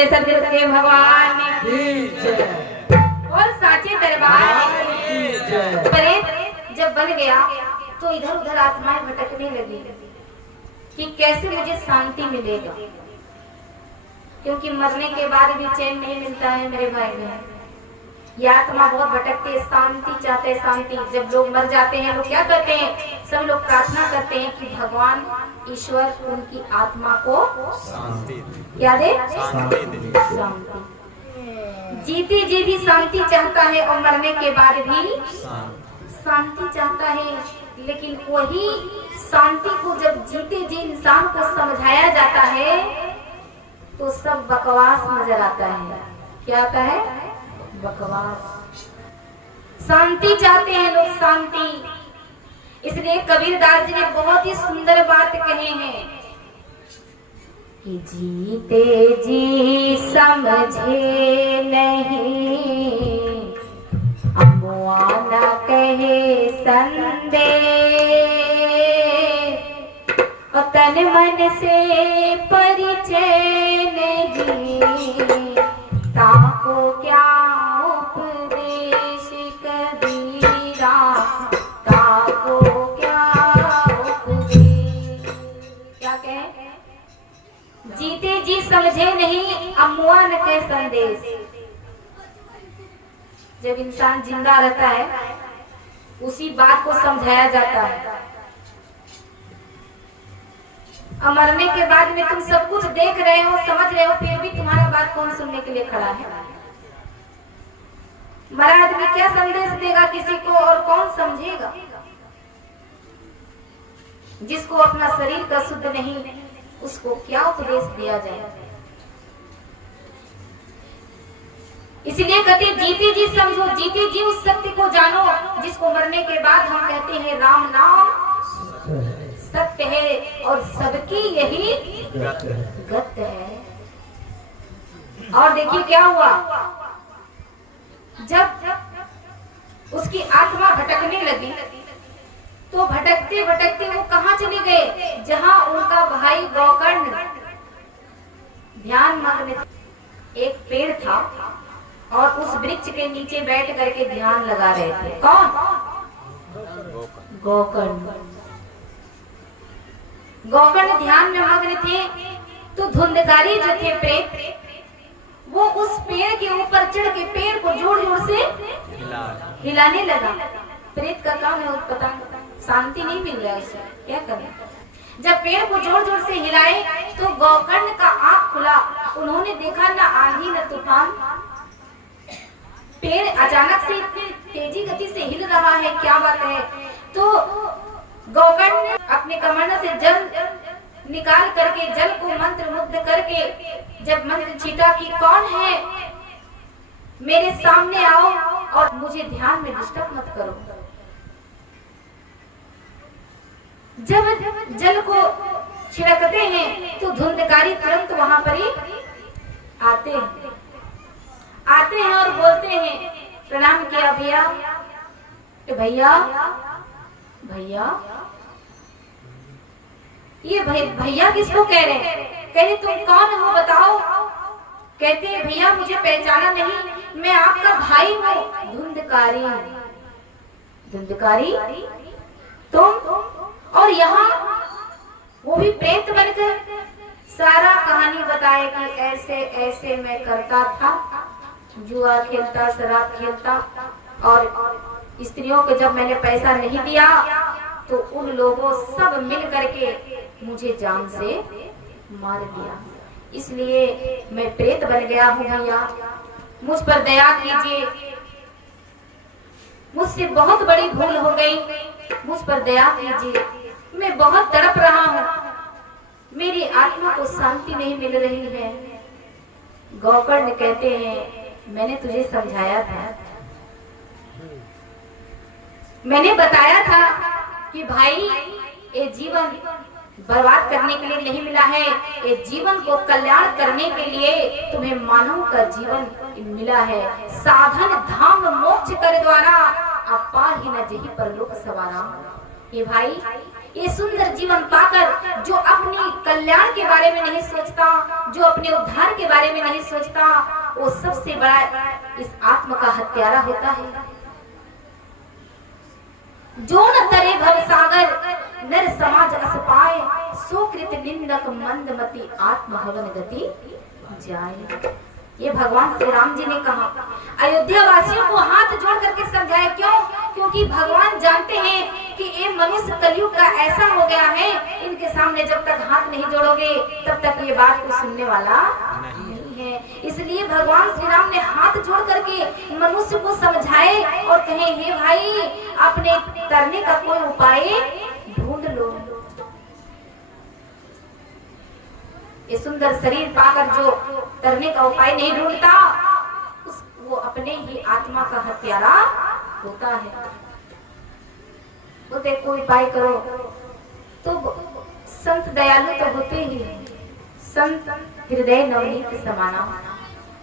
बोले सतगुरु भगवान और साचे दरबार। प्रेत जब बन गया तो इधर उधर आत्माएं भटकने लगी कि कैसे मुझे शांति मिलेगा, क्योंकि मरने के बाद भी चैन नहीं मिलता है मेरे भाई बहन। ये आत्मा बहुत भटकते, शांति चाहते, शांति। जब लोग मर जाते हैं लोग क्या करते हैं, सब लोग प्रार्थना करते हैं कि भगवान ईश्वर उनकी आत्मा को शांति क्या दे, शांति। जीते जी भी शांति चाहता है और मरने के बाद भी शांति चाहता है, लेकिन वही शांति को जब जीते जी इंसान को समझाया जाता है तो सब बकवास नजर आता है। क्या आता है, बकवास। शांति चाहते हैं लोग, शांति। इसलिए कबीरदास जी ने बहुत ही सुंदर बात कहे हैं कि जीते जी समझे नहीं, अमुआ न कहे संदेह, और तन मन से परिचय नहीं, ताको क्या उपदेश कबीरा, ताको क्या उपदेश। क्या कहे, जीते जी समझे नहीं, अमुआ न कहे संदेश। जब इंसान जिंदा रहता है उसी बात को समझाया जाता है, और मरने के बाद में तुम सब कुछ देख रहे हो, समझ रहे हो, फिर भी तुम्हारा बात कौन सुनने के लिए खड़ा है। मरा आदमी क्या संदेश देगा किसी को, और कौन समझेगा। जिसको अपना शरीर का शुद्ध नहीं, उसको क्या उपदेश दिया जाए। इसलिए कहते जीते जी समझो, जीते जी उस सत्य को जानो जिसको मरने के बाद हम कहते हैं राम नाम सत्य है, और सबकी यही गत है। और देखिए क्या हुआ, जब उसकी आत्मा भटकने लगी तो भटकते भटकते वो कहाँ चले गए, जहां उनका भाई गोकर्ण ध्यान मग्न। एक पेड़ था और उस वृक्ष के नीचे बैठ करके ध्यान लगा रहे थे। कौन, गोकर्ण। गोकर्ण ध्यान में मग्न थे तो धुंधकारी जो थे प्रेत, वो उस पेड़ के ऊपर चढ़ के पेड़ को जोर जोर से हिलाने लगा। प्रेत का काम है पता, शांति नहीं मिल रहा उसे, क्या करना। जब पेड़ को जोर जोर से हिलाए तो गोकर्ण का आंख खुला। उन्होंने देखा ना आंधी न तूफान, पेड़ अचानक से इतनी तेजी गति से हिल रहा है, क्या बात है। तो गोकर्ण अपने कमंड से जल निकाल करके, जल को मंत्र मुग्ध करके जब मंत्र छीटा कि कौन है मेरे सामने आओ और मुझे ध्यान में डिस्टर्ब मत करो। जब जल को छिड़कते हैं तो धुंधकारी तुरंत वहां पर ही आते हैं और बोलते हैं, प्रणाम किया भैया, भैया भैया। ये भैया किसको कह रहे हैं, कहे तुम कौन हो बताओ। कहते हैं भैया मुझे पहचाना नहीं, मैं आपका भाई हूँ धुंधकारी। धुंधकारी तुम, और यहाँ वो भी प्रेत बनकर सारा कहानी बताए कि ऐसे ऐसे मैं करता था, जुआ खेलता, शराब खेलता, और स्त्रियों को जब मैंने पैसा नहीं दिया तो उन लोगों सब मिल करके मुझे जान से मार दिया, इसलिए मैं प्रेत बन गया हूँ। भैया मुझ पर दया कीजिए, मुझसे बहुत बड़ी भूल हो गई, मुझ पर दया कीजिए। मैं बहुत तड़प रहा हूँ, मेरी आत्मा को शांति नहीं मिल रही है। गोकर्ण कहते हैं मैंने तुझे समझाया था, मैंने बताया था कि भाई ये जीवन बर्बाद करने के लिए नहीं मिला है, ये जीवन को कल्याण करने के लिए तुम्हें मानव का जीवन मिला है। साधन धाम मोक्ष कर द्वारा अपा ही न जही परलोक सवारा। ये भाई ये सुंदर जीवन पाकर जो अपनी कल्याण के बारे में नहीं सोचता, जो अपने उद्धार के बारे में नहीं सोचता, वो सबसे बड़ा इस आत्मा का हत्यारा होता है। जो न तरे भव सागर नर समाज अस पाए, सुकृत निंदक मंदमती आत्म हवन गति जाए। ये भगवान श्री राम जी ने कहा। अयोध्या वासियों को हाथ जोड़ करके समझाए, क्यों? क्योंकि भगवान जानते हैं कि ये मनुष्य कलयुग का ऐसा हो गया है, इनके सामने जब तक हाथ नहीं जोड़ोगे तब तक ये बात को सुनने वाला नहीं है। इसलिए भगवान श्री राम ने हाथ जोड़ करके मनुष्य को समझाए और कहे, हे भाई, अपने तरने का कोई उपाय ढूंढ लो। ये सुंदर शरीर पाकर जो तरने का उपाय नहीं ढूंढता, वो अपने ही आत्मा का हत्यारा होता है। बोलते कोई उपाय करो, तो संत दयालु तो होते ही, संत हृदय नवनीत समाना।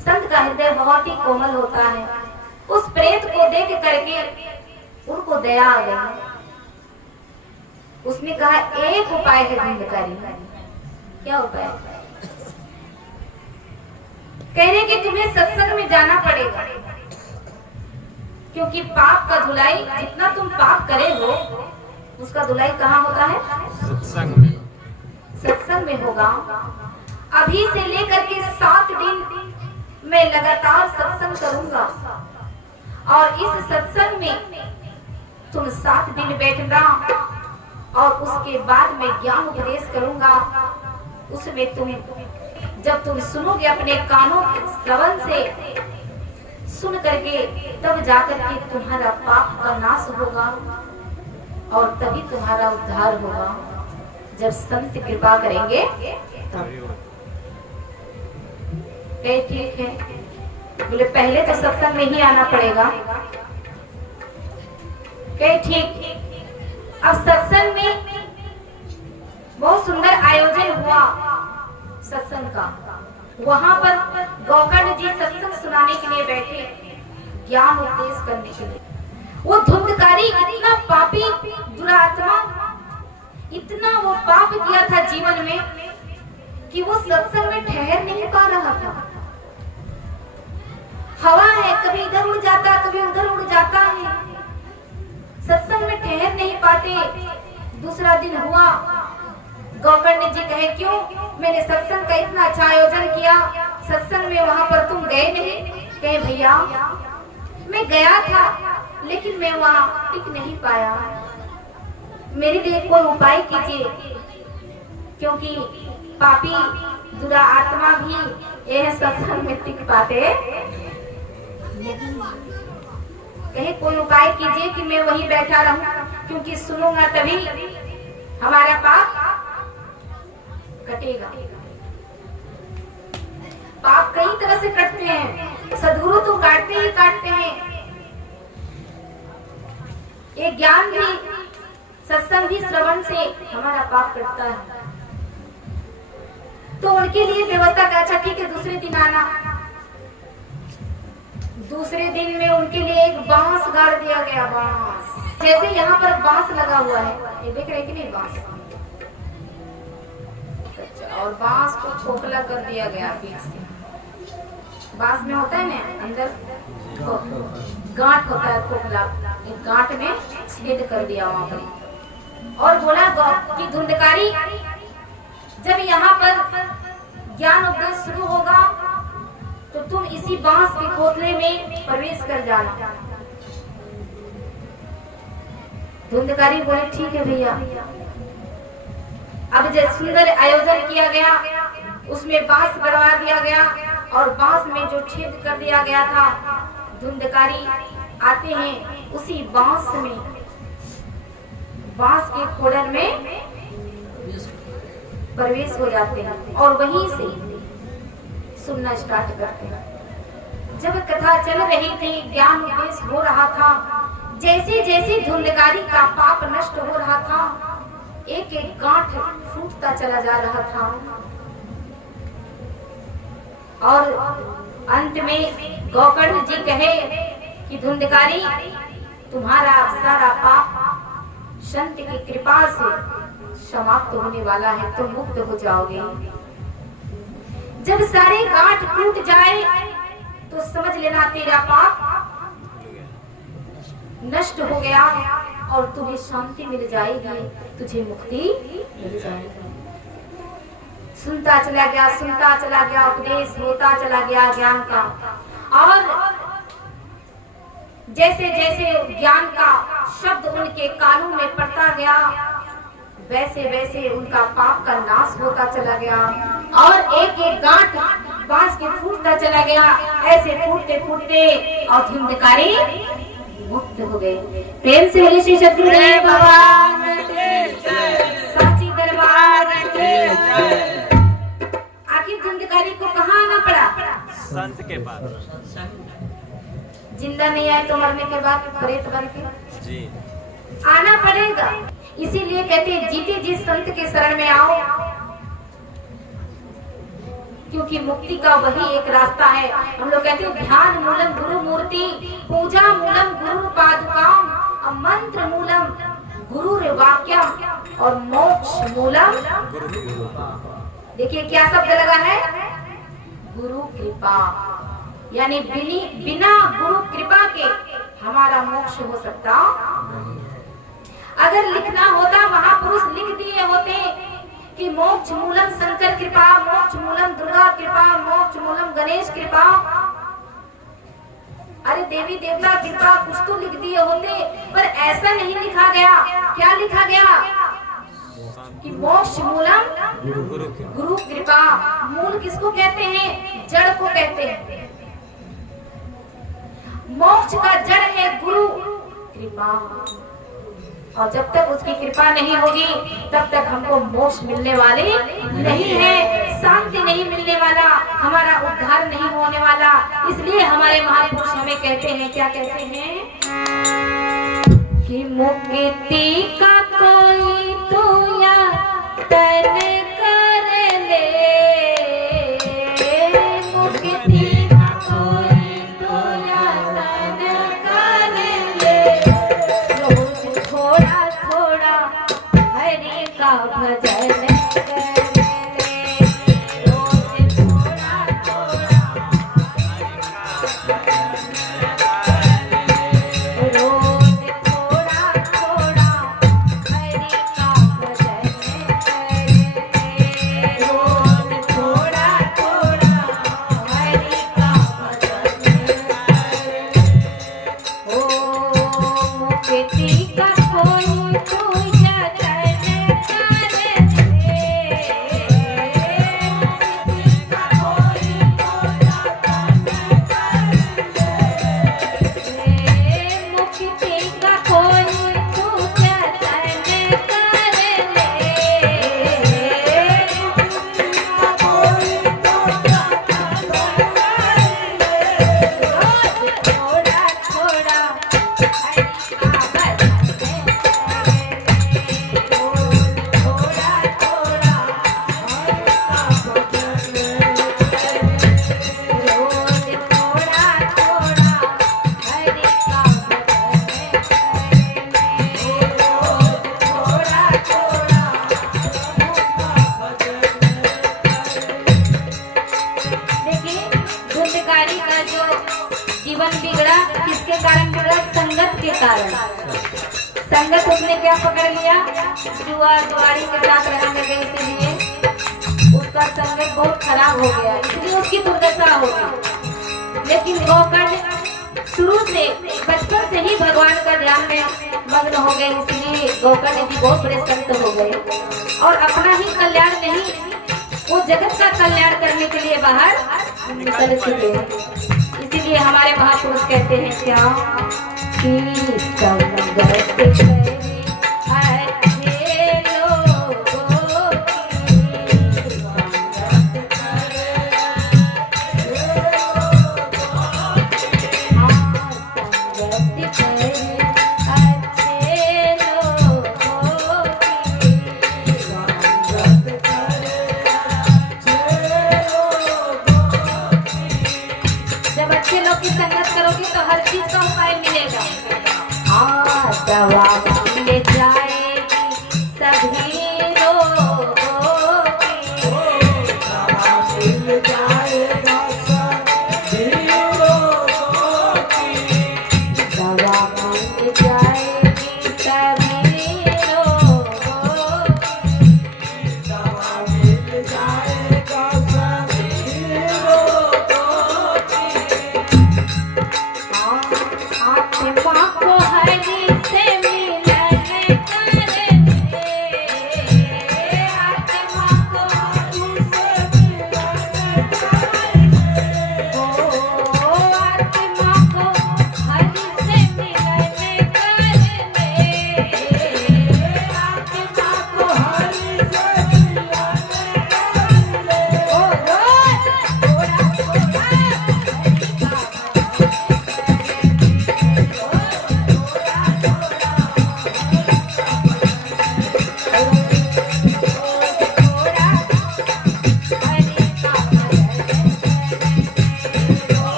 संत का हृदय बहुत ही कोमल होता है। उस प्रेत को देख करके उनको दया आ गई। उसने कहा, एक उपाय है धुंधकारी। क्या उपाय? कह रहे कि तुम्हें सत्संग में जाना पड़ेगा, क्योंकि पाप का धुलाई, जितना तुम पाप करे हो उसका धुलाई कहाँ होता है? सत्संग में। सत्संग में होगा। अभी से लेकर के 7 दिन मैं लगातार सत्संग करूंगा, और इस सत्संग में तुम 7 दिन बैठना, और उसके बाद मैं ज्ञान उपदेश करूंगा। उसमें तुम, जब तुम सुनोगे अपने कानों के श्रवण से सुन करके, तब जाकर के तुम्हारा पाप का नाश होगा, और तभी तुम्हारा उद्धार होगा। जब संत कृपा करेंगे तब। ठीक है। बोले पहले तो सत्संग में ही आना पड़ेगा। ठीक। अब सत्संग में बहुत सुंदर आयोजन हुआ सत्संग का। वहां पर गौकर्ण जी सत्संग सुनाने के लिए बैठे, ज्ञान उपदेश करने के लिए। वो धुंधकारी इतना पापी दुरात्मा, इतना वो पाप किया था जीवन में कि वो सत्संग में ठहर नहीं पा रहा था। हवा है, कभी इधर उड़ जाता, कभी उधर उड़ जाता है, सत्संग में ठहर नहीं पाते। दूसरा दिन हुआ, गौकर्ण जी कहे, क्यों? मैंने सत्संग का इतना अच्छा आयोजन किया, सत्संग में वहां पर तुम गए नहीं? कहे, भैया मैं गया था, लेकिन मैं वहां टिक नहीं पाया। मेरे लिए कोई उपाय कीजिए, क्योंकि पापी दुरा आत्मा भी यह सत्संग में टिक पाते नहीं। कहे, कोई उपाय कीजिए कि मैं वहीं बैठा रहूं, क्योंकि सुनूंगा तभी हमारा पाप कटेगा। पाप कई तरह से कटते हैं, सद्गुरु तो काटते ही काटते हैं। ये ज्ञान भी, सत्संग भी श्रवण से हमारा पाप कटता है। तो उनके लिए व्यवस्था का, अच्छा ठीक है, दूसरे दिन आना। दूसरे दिन में उनके लिए एक बांस गाड़ दिया गया। बांस, जैसे यहाँ पर बांस लगा हुआ है, ये देख रहे कि नहीं बांस? और बांस को खोखला कर दिया गया बीच से। बांस में होता है ना अंदर गांठ होता है, खोखला, एक गांठ में छेद कर दिया वहां पर। और बोला कि धुंधकारी, जब यहाँ पर ज्ञान उपदेश शुरू होगा तो तुम इसी बांस के खोखले में प्रवेश कर जाना। धुंधकारी बोले, ठीक है भैया। अब जब सुंदर आयोजन किया गया, उसमें बांस गड़वा दिया गया, और बांस में जो छेद कर दिया गया था, धुंधकारी आते हैं उसी बांस में, बांस के खोड़न में प्रवेश हो जाते हैं, और वहीं से सुनना स्टार्ट करते हैं। जब कथा चल रही थी, ज्ञान उपदेश हो रहा था, जैसे जैसे धुंधकारी का पाप नष्ट हो रहा था, एक एक गांठ फूटता चला जा रहा था, और अंत में गौकर्ण जी कहे कि धुंधकारी, तुम्हारा सारा पाप संत की कृपा से समाप्त होने वाला है, तुम मुक्त हो जाओगे। जब सारे गांठ टूट जाए तो समझ लेना तेरा पाप नष्ट हो गया और तुम्हें शांति मिल जाएगी, तुझे मुक्ति मिल जाएगी। सुनता चला गया उपदेश होता चला गया ज्ञान का, और जैसे जैसे ज्ञान का शब्द उनके कानों में पड़ता गया, वैसे वैसे उनका पाप का नाश होता चला गया और एक एक गांठ बांस के फूटता चला गया। ऐसे फूटते फूटते और धुंधकारी मुक्त हो गए। प्रेम से बोले श्री सद्गुरुदेव भगवान साची दरबार की। आखिर धुंधकारी को कहाँ आना पड़ा? संत के पास। जिंदा नहीं आए तो मरने के बाद प्रेत बन के जी आना पड़ेगा। इसीलिए कहते हैं जीते जी संत के शरण में आओ, क्योंकि मुक्ति का वही एक रास्ता है। हम लोग कहते हैं ध्यान मूलम गुरु मूर्ति, पूजा मूलम गुरु पादुकाम, मंत्र मूलम गुरु वाक्यम और मोक्ष मूलम। देखिए क्या शब्द लगा है, गुरु कृपा, यानी बिना गुरु कृपा के हमारा मोक्ष हो सकता। अगर लिखना होता, महापुरुष लिख दिए होते कि मोक्ष मूलम शंकर कृपा, मोक्ष मूलम दुर्गा कृपा, मोक्ष मूलम गणेश कृपा, अरे देवी देवता कृपा कुछ तो लिख दिए होते, पर ऐसा नहीं लिखा गया। क्या लिखा गया कि मोक्ष मूलम गुरु कृपा। मूल किसको कहते हैं? जड़ को कहते हैं। मोक्ष का जड़ है गुरु कृपा, और जब तक उसकी कृपा नहीं होगी तब तक हमको मोक्ष मिलने वाले नहीं है, शांति नहीं मिलने वाला, हमारा उद्धार नहीं होने वाला। इसलिए हमारे महापुरुष हमें कहते हैं, क्या कहते हैं कि मुक्ति का कोई तो या तन कर ले, मुक्ति का कोई तो या तन कर ले, रोज थोड़ा थोड़ा हरि का भजन कर ले, रोज थोड़ा थोड़ा रोज थोड़ा थोड़ा हरि का भजन कर ले, रोज थोड़ा थोड़ा हरि का भजन कर ले। ओ मुक्ति का कोई तो जतन कर ले, मुक्ति का कोई तो जतन कर ले, मुक्ति का कोई तो जतन कर ले, मुक्ति का कोई तो जतन कर ले, रोज थोड़ा थोड़ा हरि का भजन कर ले, रोज थोड़ा थोड़ा हरि का भजन कर ले, रोज थोड़ा थोड़ा हरि का भजन कर ले, रोज थोड़ा थोड़ा देखिए धुंधकारी का जो जीवन बिगड़ा, किसके कारण बिगड़ा? संगत के कारण। संगत उसने क्या पकड़ लिया? जुआ जुआरी के साथ रहने लगे, इसलिए उसका संगत बहुत खराब हो गया, इसलिए उसकी दुर्दशा हो गई। लेकिन गोकर्ण शुरू से बचपन से ही भगवान का ध्यान में मग्न हो गए, इसलिए गोकर्ण जी बहुत बड़े संत हो गए और अपना ही कल्याण नहीं, वो जगत का कल्याण करने के लिए बाहर निकल चुके हैं। इसीलिए हमारे महापुरुष कहते हैं क्या कि संगत करे अच्छे लोगों की, संगत करे संगत करे अच्छे लोगों की, संगत करे जब अच्छे लोग की संगत करोगे तो हर चीज का उपाय मिलेगा। दवा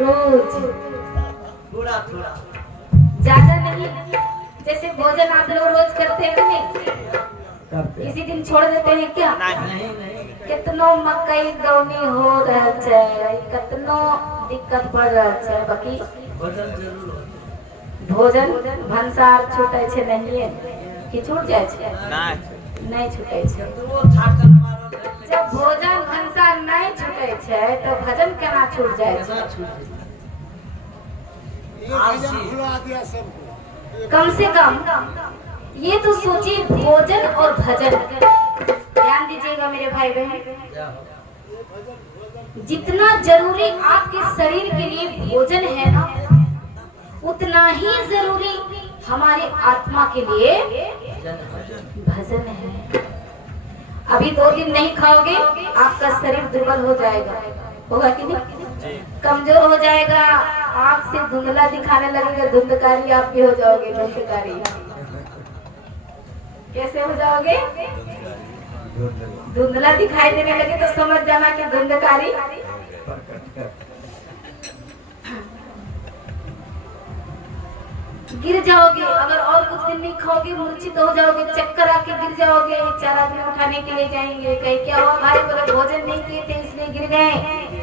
रोज थोड़ा थोड़ा ज्यादा नहीं, जैसे भोजन आप लोग रोज करते हैं कि नहीं, किसी दिन छोड़ देते हैं क्या? नहीं कितनो मकई दौनी हो रहा है, कितनो दिक्कत पड़ रहा है, बाकी भोजन जरूर भोजन भंसार छूटे छे नहीं है कि छूट जाए छे? नहीं छूटे छे। वो छाकर मारल जब भोजन भंसार नहीं छूटे छे तो भजन केना छूट जाए छे? कम से कम ये तो सोचिए, भोजन और भजन, ध्यान दीजिएगा मेरे भाई बहन, जितना जरूरी आपके शरीर के लिए भोजन है ना, उतना ही जरूरी हमारे आत्मा के लिए भजन है। अभी 2 दिन नहीं खाओगे आपका शरीर दुर्बल हो जाएगा, होगा कि नहीं? कमजोर हो जाएगा, आंख से धुंधला दिखाने लगेगा, धुंधकारी आप भी हो जाओगे। धुंधकारी कैसे हो जाओगे? धुंधला दिखाई देने लगे तो समझ जाना कि धुंधकारी। गिर जाओगे अगर और कुछ दिन नहीं खाओगे, मूर्छित हो जाओगे, चक्कर आके गिर जाओगे। 4 आदमी उठाने के लिए जाएंगे, कहीं क्या हुआ भाई, बोले भोजन नहीं किए थे इसलिए गिर गए।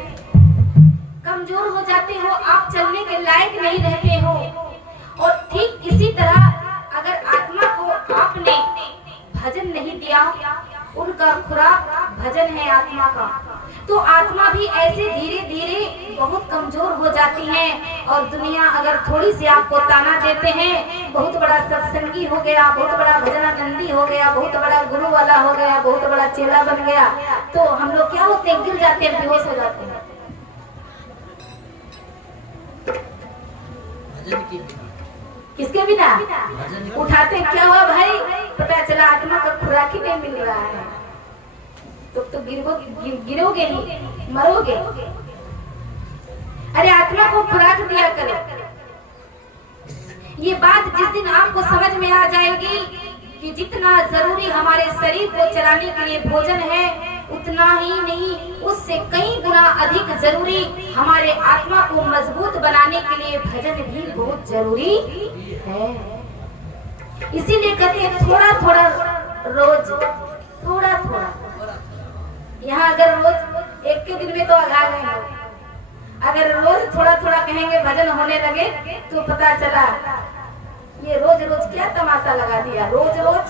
कमजोर हो जाते हो आप, चलने के लायक नहीं रहते हो। और ठीक इसी तरह अगर आत्मा को आपने भजन नहीं दिया, उनका खुराक भजन है आत्मा का, तो आत्मा भी ऐसे धीरे धीरे बहुत कमजोर हो जाती है। और दुनिया अगर थोड़ी सी आपको ताना देते हैं, बहुत बड़ा सत्संगी हो गया, बहुत बड़ा भजनानंदी हो गया, बहुत बड़ा गुरु वाला हो गया, बहुत बड़ा चेला बन गया, तो हम लोग क्या होते हैं, गिर जाते हैं, बेहोश हो जाते हैं। किसके बिना उठाते, क्या हुआ भाई, पता चला आत्मा का खुराक ही नहीं मिल रहा है, तो गिरोगे ही, मरोगे। अरे आत्मा को खुराक दिया करो। ये बात जिस दिन आपको समझ में आ जाएगी कि जितना जरूरी हमारे शरीर को चलाने के लिए भोजन है, उतना ही नहीं, उससे कई गुना अधिक जरूरी हमारे आत्मा को मजबूत बनाने के लिए भजन भी बहुत जरूरी है। इसीलिए कहते हैं थोड़ा थोड़ा रोज, थोड़ा थोड़ा। यहाँ अगर रोज एक के दिन में तो आघात नहीं हो, अगर रोज थोड़ा थोड़ा कहेंगे भजन होने लगे तो पता चला ये रोज रोज क्या तमाशा लगा दिया, रोज रोज